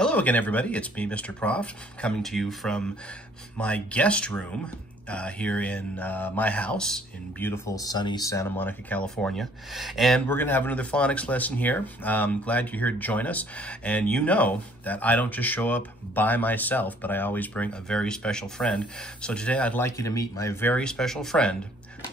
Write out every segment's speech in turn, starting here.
Hello again, everybody. It's me, Mr. Proft, coming to you from my guest room here in my house in beautiful, sunny Santa Monica, California. And we're going to have another phonics lesson here. I'm glad you're here to join us. And you know that I don't just show up by myself, but I always bring a very special friend. So today I'd like you to meet my very special friend,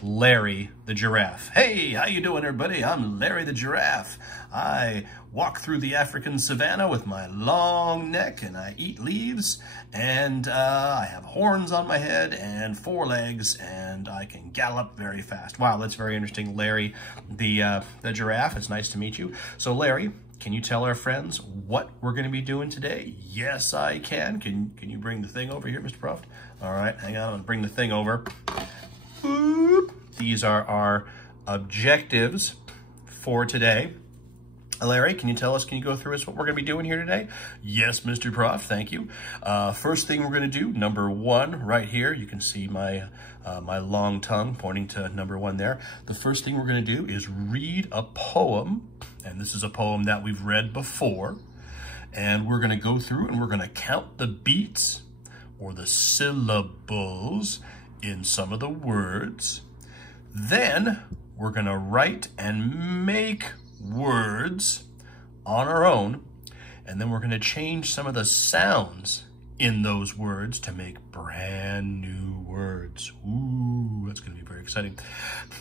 Larry the Giraffe. Hey, how you doing, everybody? I'm Larry the Giraffe. I walk through the African savanna with my long neck, and I eat leaves, and I have horns on my head and 4 legs, and I can gallop very fast. Wow, that's very interesting, Larry the Giraffe. It's nice to meet you. So, Larry, can you tell our friends what we're going to be doing today? Yes, I can. Can you bring the thing over here, Mr. Proft? All right, hang on. I'm going to bring the thing over. Boop. These are our objectives for today. Larry, can you go through us what we're going to be doing here today? Yes, Mr. Prof, thank you. First thing we're going to do, number 1, right here. You can see my my long tongue pointing to number 1 there. The first thing we're going to do is read a poem, and this is a poem that we've read before. And we're going to go through and we're going to count the beats or the syllables in some of the words. Then we're going to write and make words on our own, and then we're going to change some of the sounds in those words to make brand new words. Ooh, that's going to be very exciting.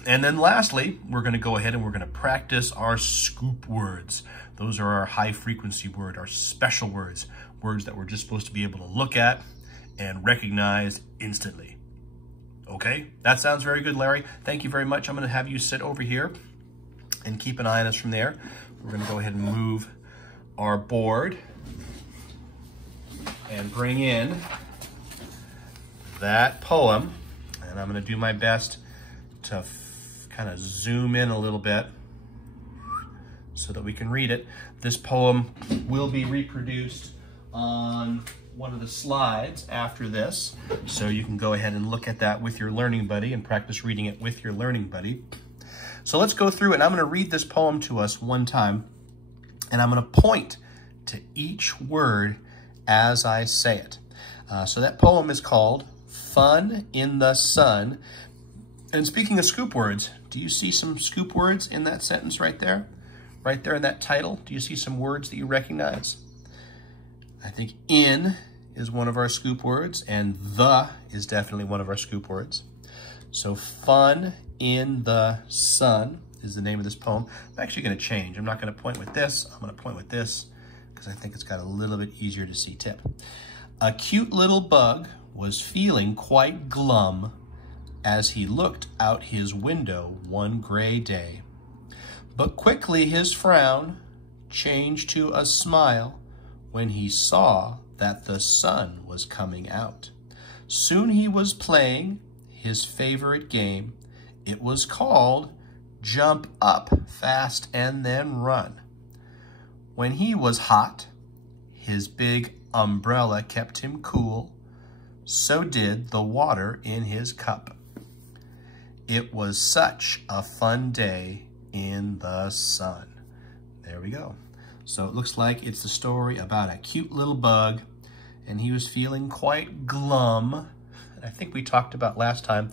And then lastly, we're going to go ahead and we're going to practice our scoop words. Those are our high frequency word, our special words, words that we're just supposed to be able to look at and recognize instantly. Okay, that sounds very good, Larry. Thank you very much. I'm going to have you sit over here and keep an eye on us from there. We're going to go ahead and move our board and bring in that poem. And I'm going to do my best to kind of zoom in a little bit so that we can read it. This poem will be reproduced on one of the slides after this, so you can go ahead and look at that with your learning buddy and practice reading it with your learning buddy. So let's go through, and I'm going to read this poem to us one time, and I'm going to point to each word as I say it. So that poem is called Fun in the Sun. And speaking of scoop words, do you see some scoop words in that sentence right there? Right there in that title, do you see some words that you recognize? I think in is one of our scoop words, and the is definitely one of our scoop words. So fun in the sun is the name of this poem. I'm actually going to change. I'm not going to point with this. I'm going to point with this because I think it's got a little bit easier to see tip. A cute little bug was feeling quite glum as he looked out his window one gray day. But quickly his frown changed to a smile when he saw that the sun was coming out. Soon he was playing his favorite game. It was called Jump Up Fast and Then Run. When he was hot, his big umbrella kept him cool. So did the water in his cup. It was such a fun day in the sun. There we go. So it looks like it's the story about a cute little bug, and he was feeling quite glum. And I think we talked about last time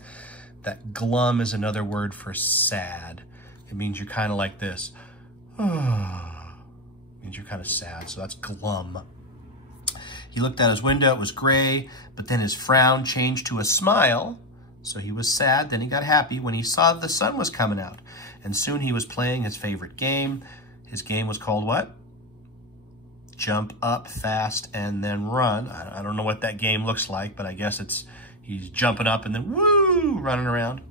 that glum is another word for sad. It means you're kind of like this. It means you're kind of sad, so that's glum. He looked out his window, it was gray, but then his frown changed to a smile. So he was sad, then he got happy when he saw the sun was coming out. And soon he was playing his favorite game. His game was called what? Jump Up Fast and Then Run. I don't know what that game looks like, but I guess he's jumping up and then woo, running around.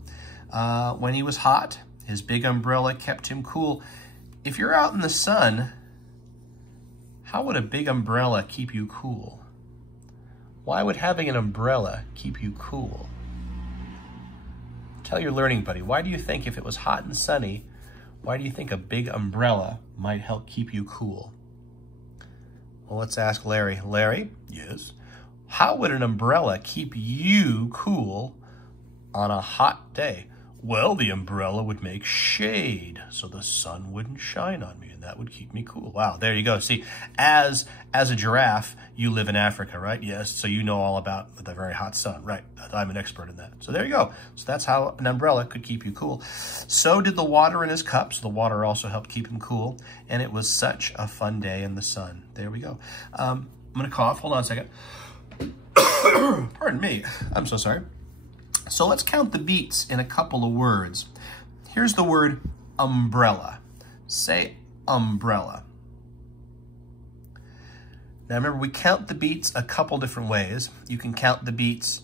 When he was hot, his big umbrella kept him cool. If you're out in the sun, how would a big umbrella keep you cool? Why would having an umbrella keep you cool? Tell your learning buddy, why do you think if it was hot and sunny, why do you think a big umbrella might help keep you cool? Well, let's ask Larry. Larry? Yes? How would an umbrella keep you cool on a hot day? Well, the umbrella would make shade so the sun wouldn't shine on me, and that would keep me cool. Wow, there you go. See, as a giraffe, you live in Africa, right? Yes, so you know all about the very hot sun, right? I'm an expert in that. So there you go. So that's how an umbrella could keep you cool. So did the water in his cup. So the water also helped keep him cool, and it was such a fun day in the sun. There we go. I'm going to cough. Hold on a second. Pardon me. I'm so sorry. So let's count the beats in a couple of words. Here's the word umbrella. Say umbrella. Now remember, we count the beats a couple different ways. You can count the beats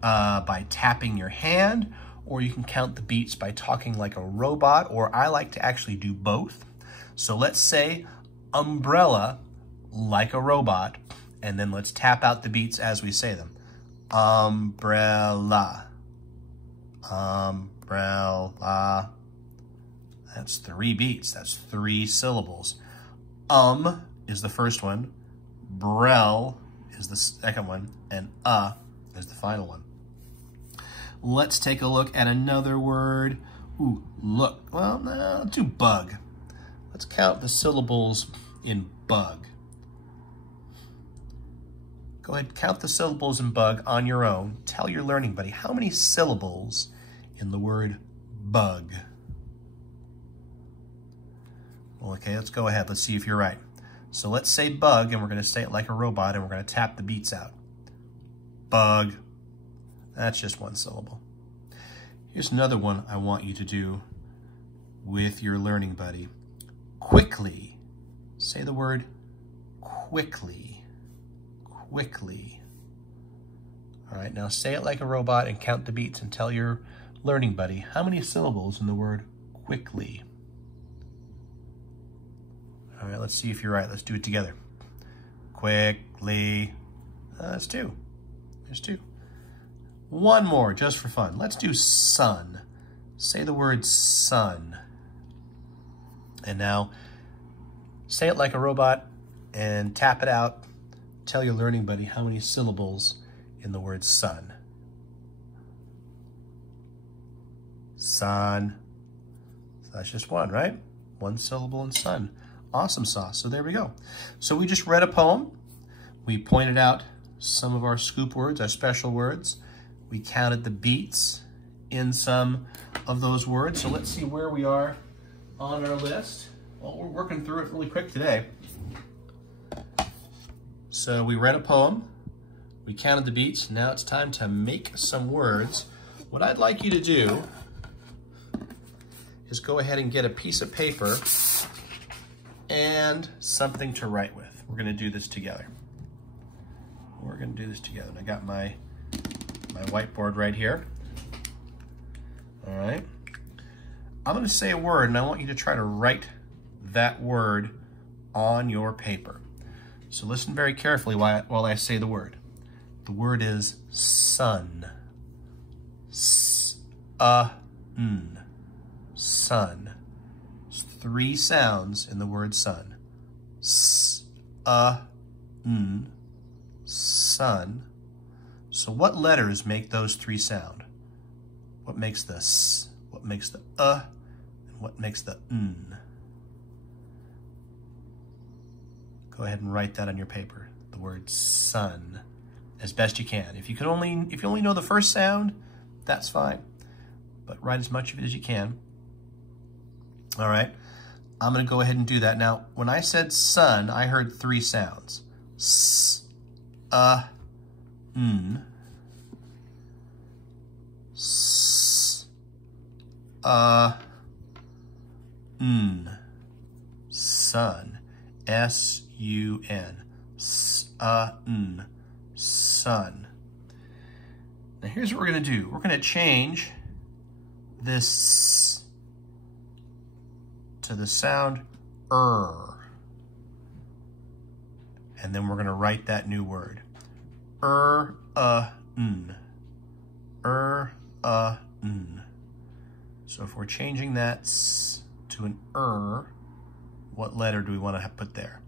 by tapping your hand, or you can count the beats by talking like a robot, or I like to actually do both. So let's say umbrella like a robot, and then let's tap out the beats as we say them. Umbrella. Umbrella. That's 3 beats. That's 3 syllables. Is the first one. Brel is the second one. And is the final one. Let's take a look at another word. Ooh, look. Well, no, let's do bug. Let's count the syllables in bug. Go ahead, count the syllables in bug on your own. Tell your learning buddy how many syllables in the word bug. Well, okay, let's go ahead. Let's see if you're right. So let's say bug, and we're going to say it like a robot, and we're going to tap the beats out. Bug. That's just 1 syllable. Here's another one I want you to do with your learning buddy. Quickly. Say the word quickly. Quickly. All right, now say it like a robot and count the beats and tell your learning buddy how many syllables in the word quickly. All right, let's see if you're right. Let's do it together. Quickly. That's 2. There's 2. One more, just for fun. Let's do sun. Say the word sun. And now say it like a robot and tap it out. Tell your learning buddy how many syllables in the word sun. Sun. So that's just 1, right? 1 syllable in sun. Awesome sauce. So there we go. So we just read a poem. We pointed out some of our scoop words, our special words. We counted the beats in some of those words. So let's see where we are on our list. Well, we're working through it really quick today. So we read a poem, we counted the beats, now it's time to make some words. What I'd like you to do is go ahead and get a piece of paper and something to write with. We're gonna do this together. We're gonna do this together. And I got my whiteboard right here. All right. I'm gonna say a word and I want you to try to write that word on your paper. So listen very carefully while I say the word. The word is sun. S-a-n. Sun. There's 3 sounds in the word sun. S-a-n. Sun. So what letters make those 3 sound? What makes the s? What makes the and what makes the n? Go ahead and write that on your paper. The word sun, as best you can. If you only know the first sound, that's fine. But write as much of it as you can. All right. I'm going to go ahead and do that. Now, when I said sun, I heard 3 sounds. S, n. S, n. Sun. S-U-N. S-n. Sun. Now here's what we're going to do. We're going to change this to the sound and then we're going to write that new word. N. N. So if we're changing that s to an what letter do we want to put there?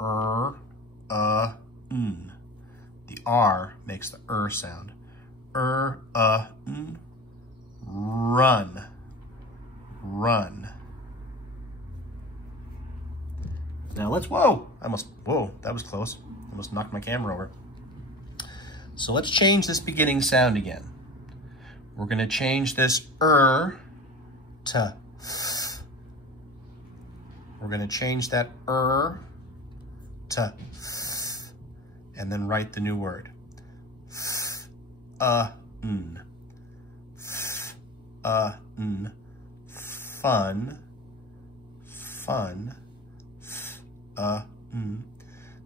N. The R makes the sound. N, run, run. Now let's, whoa, that was close. Almost knocked my camera over. So let's change this beginning sound again. We're gonna change this to f. We're gonna change that to f, and then write the new word. N. N. Fun. Fun. N.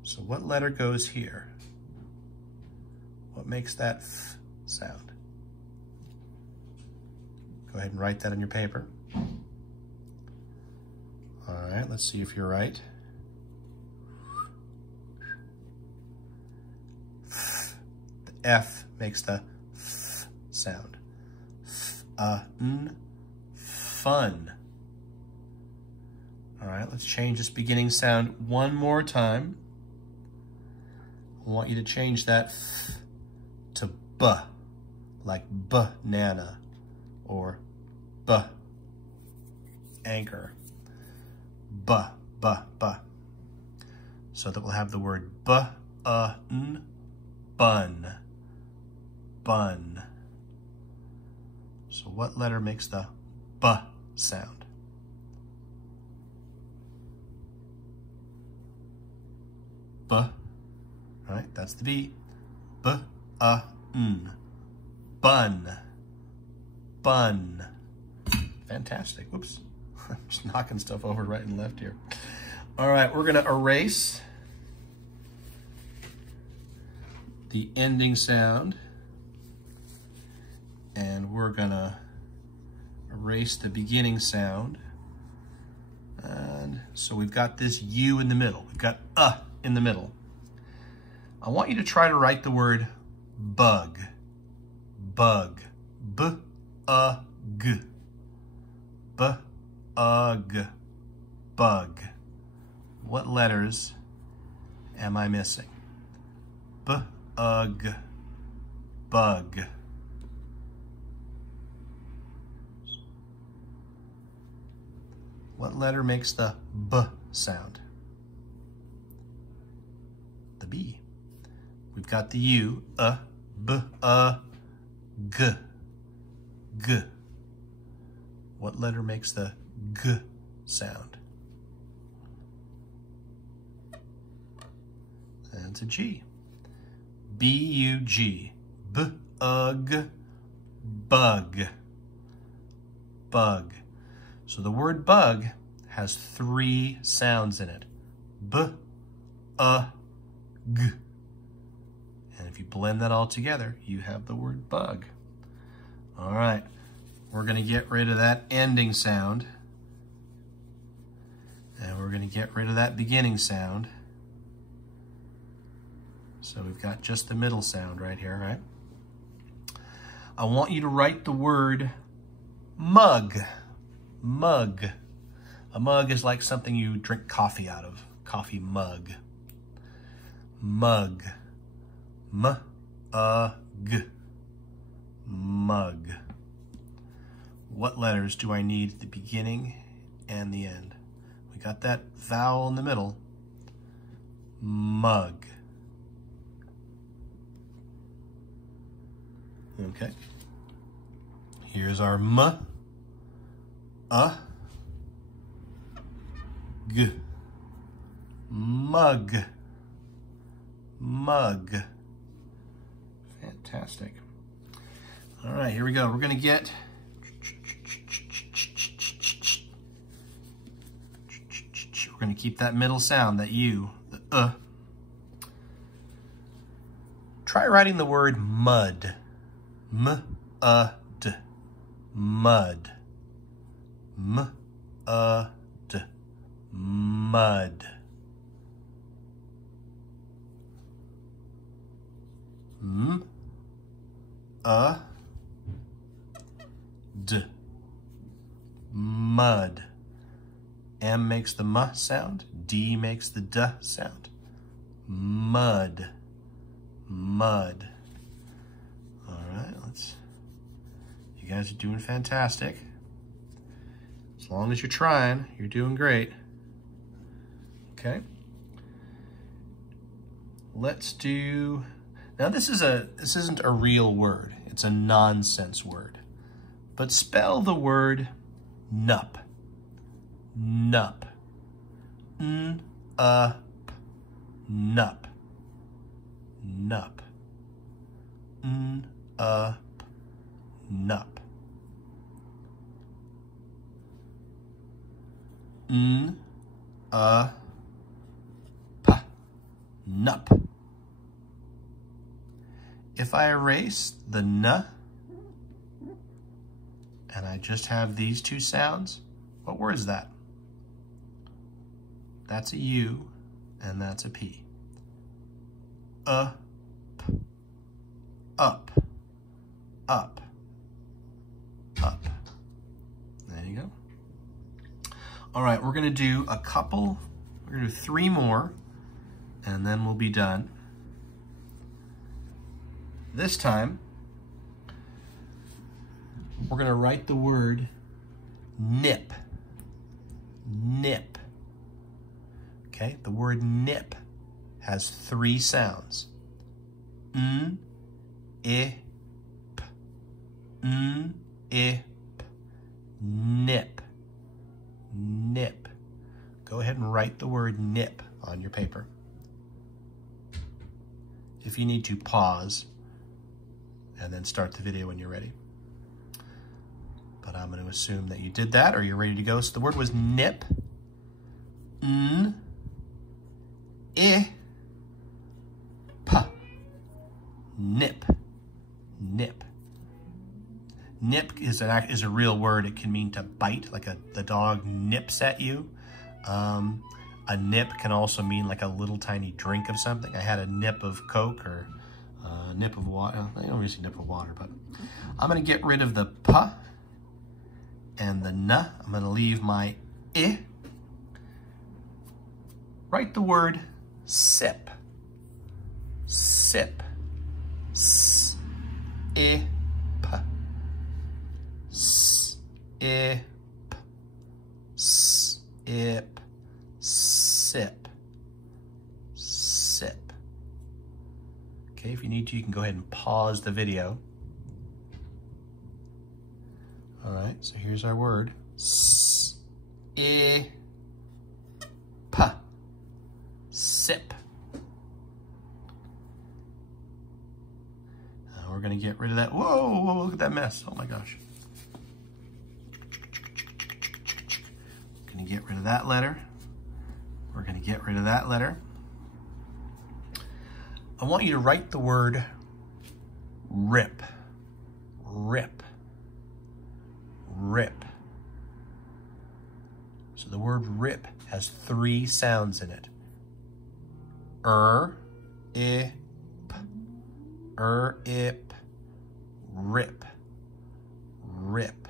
So what letter goes here? What makes that f sound? Go ahead and write that on your paper. All right, let's see if you're right. The F makes the f sound. N, fun. All right, let's change this beginning sound one more time. I want you to change that f to b, like banana, or b, anchor. B. So that we'll have the word n, bun, bun. So what letter makes the b sound? B. All right, that's the B. N. Bun. Bun. Fantastic. Whoops. I'm just knocking stuff over right and left here. All right, we're gonna erase the ending sound, and we're gonna erase the beginning sound. And so we've got this U in the middle. We've got in the middle. I want you to try to write the word bug. Bug. B-U-G. B-U-G. Bug. What letters am I missing? B-U-G. Bug. What letter makes the B sound? The B. We've got the U, B, G, G. What letter makes the G sound? That's a G. B-U-G, B-U-G, bug, bug. So the word bug has 3 sounds in it. B-U-G. And if you blend that all together, you have the word bug. All right, we're gonna get rid of that ending sound. And we're gonna get rid of that beginning sound. So we've got just the middle sound right here, right? I want you to write the word mug. Mug. A mug is like something you drink coffee out of. Coffee mug. Mug. M-U-G. Mug. What letters do I need at the beginning and the end? We got that vowel in the middle. Mug. Okay. Here's our M. G. Mug. Mug. Fantastic. All right, here we go. We're gonna get we're gonna keep that middle sound, that U, the Try writing the word mud. M-U-D. Mud. M-U-D. Mud. M-U-D. Mud. M makes the M sound. D makes the D sound. Mud. mud. All right, you guys are doing fantastic. As long as you're trying, you're doing great. Okay. Let's do, now this isn't a real word. It's a nonsense word. But spell the word nup. Nup. Nup. Nup. Nup. Nup. If I erase the n and I just have these two sounds, what word is that? That's a U and that's a P. Up, up, up, up. There you go. All right, we're gonna do we're gonna do 3 more, and then we'll be done. This time, we're gonna write the word nip. Nip. Okay, the word nip has 3 sounds. N, I, p. N, I, p. Nip. Nip. Go ahead and write the word nip on your paper. If you need to, pause and then start the video when you're ready. But I'm going to assume that you did that or you're ready to go. So the word was nip. N, I, p. Nip. Nip. Nip is a real word. It can mean to bite, like the dog nips at you. A nip can also mean like a little tiny drink of something. I had a nip of Coke or a nip of water. I don't really see nip of water, but I'm gonna get rid of the p and the n. I'm gonna leave my I. Write the word sip. Sip. S, I, p. S, I, p. S, I, p. Sip. Sip. Okay, if you need to, you can go ahead and pause the video. All right, so here's our word. S, I, p. Sip. We're gonna get rid of that. Whoa, whoa, look at that mess. Oh my gosh. Gonna get rid of that letter. We're gonna get rid of that letter. I want you to write the word rip. Rip. Rip. So the word rip has 3 sounds in it. I, p. Ip. Rip. Rip.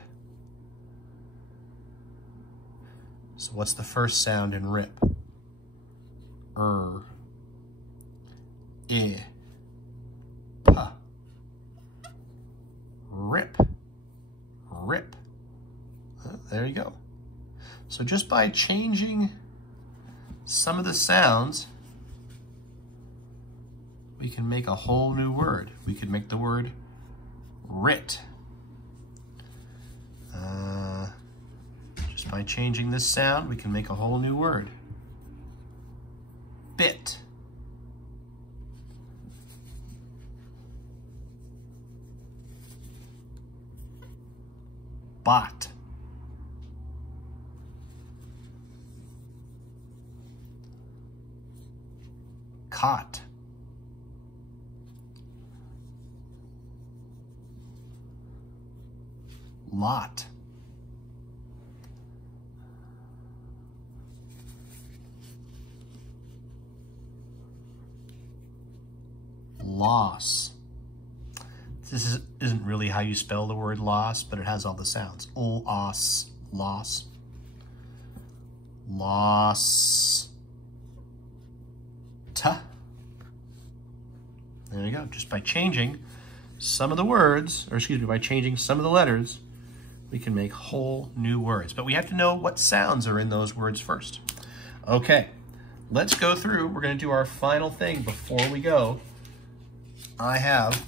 So what's the first sound in rip? I, p. Rip. Rip. There you go. So just by changing some of the sounds, we can make a whole new word. We could make the word writ. Just by changing this sound, we can make a whole new word. Bit. Bot. Cot. Lot. Loss. This isn't really how you spell the word loss, but it has all the sounds. Loss. Loss. Loss. There you go. Just by changing some of the words, or excuse me, by changing some of the letters, we can make whole new words. But we have to know what sounds are in those words first. Okay, let's go through. We're going to do our final thing before we go. I have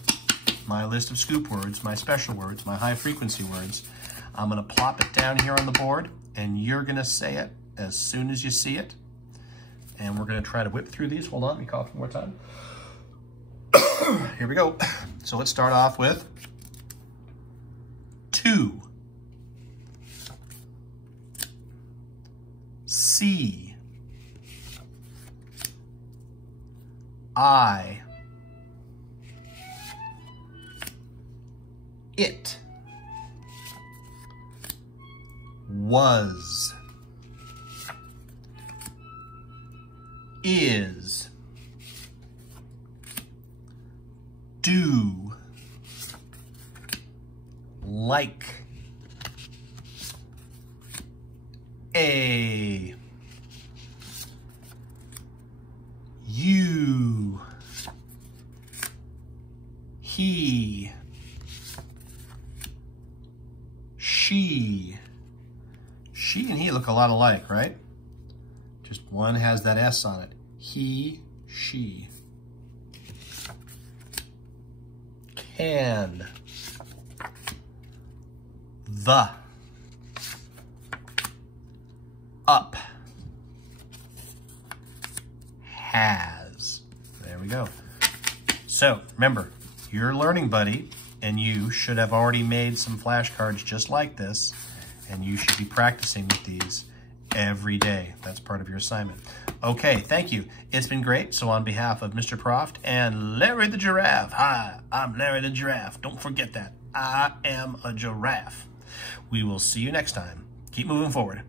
my list of scoop words, my special words, my high frequency words. I'm going to plop it down here on the board, and you're going to say it as soon as you see it. And we're going to try to whip through these. Hold on, let me cough one more time. Here we go. So let's start off with 2. C. I. It. Was. Is. Do. Like. A. You. He. She. She and he look a lot alike, right? Just one has that S on it. He, she. Can. The. Up. Has. There we go. So remember, your learning buddy and you should have already made some flashcards just like this, and you should be practicing with these every day. That's part of your assignment. Okay, thank you. It's been great. So on behalf of Mr. Proft and Larry the Giraffe, hi, I'm Larry the Giraffe. Don't forget that. I am a giraffe. We will see you next time. Keep moving forward.